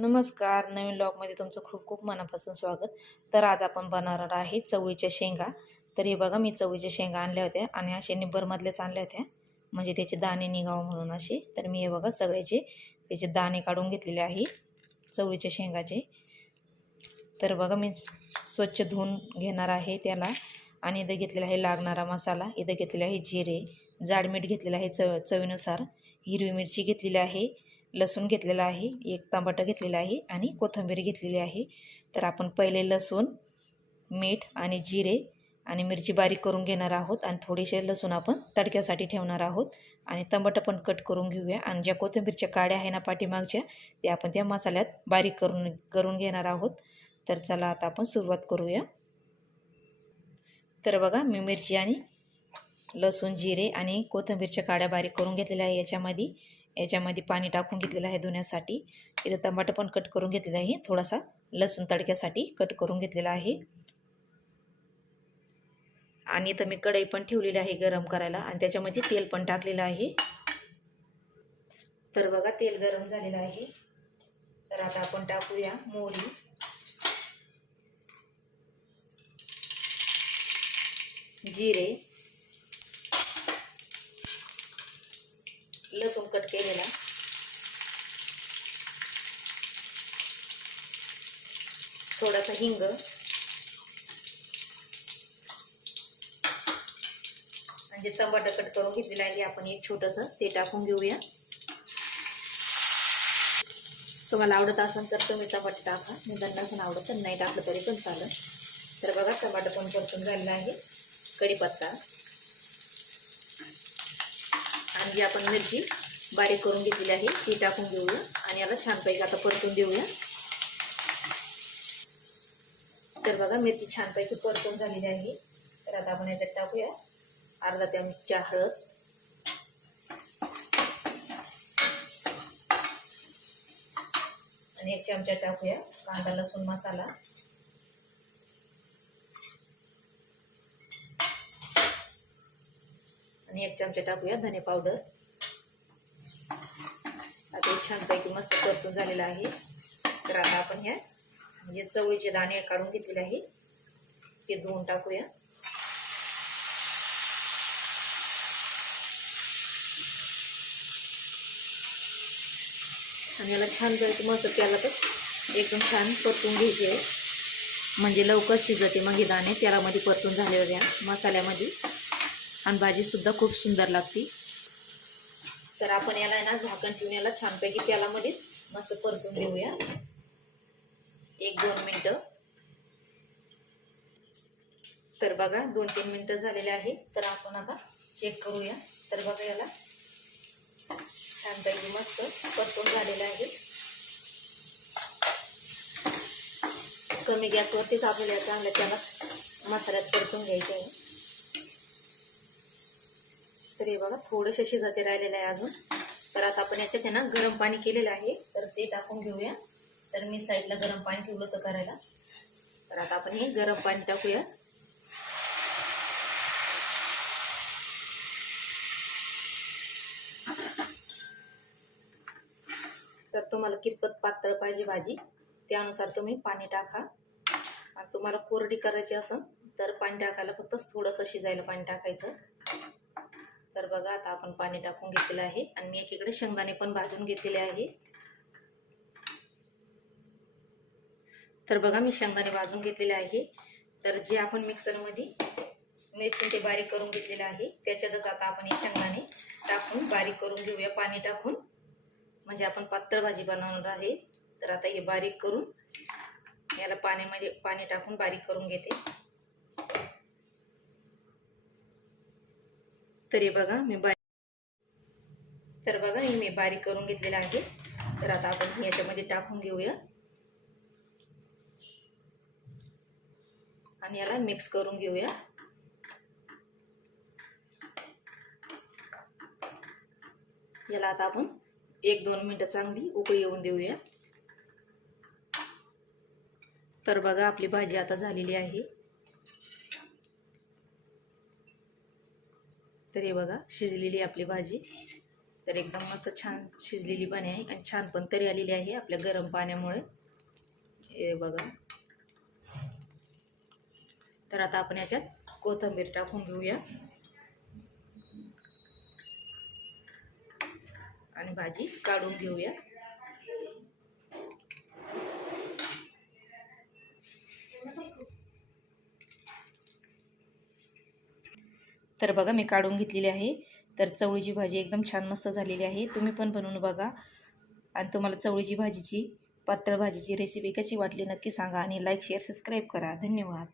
नमस्कार. नवीन ब्लॉगमध्ये तुमचं खूप खूप मनापासून स्वागत. तर आज आपण बनवणार आहे चवळीच्या शेंगा. तर हे बघा, मी चवळीच्या शेंगा आणल्या होत्या आणि असे निब्बरमधलेच आणल्या होत्या, म्हणजे त्याचे दाणे निघावं म्हणून असे. तर मी हे बघा सगळ्याचे त्याचे दाणे काढून घेतलेले आहे चवळीच्या शेंगाचे. तर बघा मी स्वच्छ धुवून घेणार आहे त्याला. आणि इथं घेतलेला आहे लागणारा मसाला. इथं घेतलेले आहे जिरे, जाड मीठ घेतलेलं आहे चवीनुसार, हिरवी मिरची घेतलेली आहे, लसूण घेतलेला आहे, एक टमाटर घेतलेला आहे आणि कोथिंबीर घेतलेली आहे. तर आपण पहिले लसूण, मीठ आणि जिरे आणि मिरची बारीक करून घेणार आहोत आणि थोडेसे लसूण आपण तडक्यासाठी ठेवणार आहोत. आणि टमाटर पण कट करून घेऊया. आणि ज्या कोथिंबीरच्या काड्या आहे ना पाठीमागच्या, त्या आपण त्या मसाल्यात बारीक करून घेणार आहोत. तर चला आता आपण सुरुवात करूया. तर बघा, मी मिरची आणि लसूण, जिरे आणि कोथिंबीरच्या काड्या बारीक करून घेतलेल्या आहे. याच्यामध्ये पाणी टाकून घेतलेलं आहे धुण्यासाठी. इथं टमाटर पण कट करून घेतलेलं आहे, थोडासा लसूण तडक्यासाठी कट करून घेतलेला आहे. आणि इथं मी कढई पण ठेवलेली आहे गरम करायला आणि त्याच्यामध्ये तेल पण टाकलेलं आहे. तर बघा, तेल गरम झालेलं आहे. तर आता आपण टाकूया मोहरी, जिरे, लसूण कट केलेला, थोडासा हिंग, म्हणजे टमाटर कट करून घेतलेलं आहे आपण एक छोटंसं, ते टाकून घेऊया. तुम्हाला आवडत असेल तर तुम्ही टमाटर टाका, नंतर नसून आवडत तर नाही टाकलं तरी पण चालेल. तर बघा, टमाटर पण परतून झालेला आहे. कढीपत्ता आणि जी आपण मिरची बारीक करून घेतलेली आहे ती टाकून घेऊया आणि याला छानपैकी आता परतून देऊया. तर बघा, मिरची छानपैकी परतून झालेली आहे. तर आता आपण याच्यात टाकूया अर्धा चमचा हळद, आणि 1 चमचा टाकूया कांदा लसूण मसाला, आणि 1 चमचा टाकूया धने पावडर. आता हे छानपैकी मस्त परतून झालेलं आहे. तर आता आपण ह्या म्हणजे चवळीचे दाणे काढून घेतलेले आहे ते धुवून टाकूया. आणि याला छानपैकी मस्त तेलातच एकदम छान परतून घ्यायचे आहे, म्हणजे लवकर शिजते मग हे दाणे तेलामध्ये परतून झालेल्या मसाल्यामध्ये, आणि भाजीसुद्धा खूप सुंदर लागते. तर आपण याला ना झाकण ठेवून याला छानपैकी तेलामध्येच मस्त परतून देऊया 1-2 मिनटं. तर बघा, 2-3 मिनटं झालेले आहे. तर आपण आता चेक करूया. तर बघा, याला छानपैकी मस्त परतून झालेलं आहे. कमी गॅसवरतीच आपल्याला चांगल्या त्याला मसाल्यात परतून घ्यायचे आहे. तर हे बघा, थोडेसे शिजायचे राहिलेले आहे अजून. तर आता आपण याच्यात आहे ना गरम पाणी केलेलं आहे, तर ते टाकून घेऊया. तर मी साईडला गरम पाणी ठेवलं होतं करायला. तर आता आपण हे गरम पाणी टाकूया. तर तुम्हाला कितपत पातळ पाहिजे भाजी त्यानुसार तुम्ही पाणी टाका. आणि तुम्हाला कोरडी करायची असेल तर पाणी टाकायला फक्त थोडंसं शिजायला पाणी टाकायचं. तर बघा, आता आपण पाणी टाकून घेतलेलं आहे आणि मी एकीकडे शेंगदाणे पण भाजून घेतलेले आहे. तर बघा, मी शेंगदाणे भाजून घेतलेले आहे. तर जे आपण मिक्सरमध्ये मिरची ते बारीक करून घेतलेलं आहे त्याच्यातच आता आपण हे शेंगदाणे टाकून बारीक करून घेऊया पाणी टाकून, म्हणजे आपण पातळ भाजी बनवणार आहे. तर आता हे बारीक करून याला पाण्यामध्ये पाणी टाकून बारीक करून घेते. तरी बघा, मी बारीक करून घेतलेलं आहे. तर आता आपण याच्यामध्ये टाकून घेऊया आणि याला मिक्स करून घेऊया. याला आता आपण 1-2 मिनिटं चांगली उकळी येऊन देऊया. तर बघा, आपली भाजी आता झालेली आहे. तर हे बघा, शिजलेली आपली भाजी. तर एकदम मस्त छान शिजलेली पण आहे आणि छान पण तरी आलेली आहे आपल्या गरम पाण्यामुळे. हे बघा. तर आता आपण याच्यात कोथिंबीर टाकून घेऊया आणि भाजी काढून घेऊया. तर बघा मी काढून घेतलेली आहे. तर चवळीची भाजी एकदम छान मस्त झालेली आहे. तुम्ही पण बनवून बघा आणि तुम्हाला चवळीची भाजीची पातळ भाजीची रेसिपी कशी वाटली नक्की सांगा आणि लाईक शेअर सबस्क्राईब करा. धन्यवाद.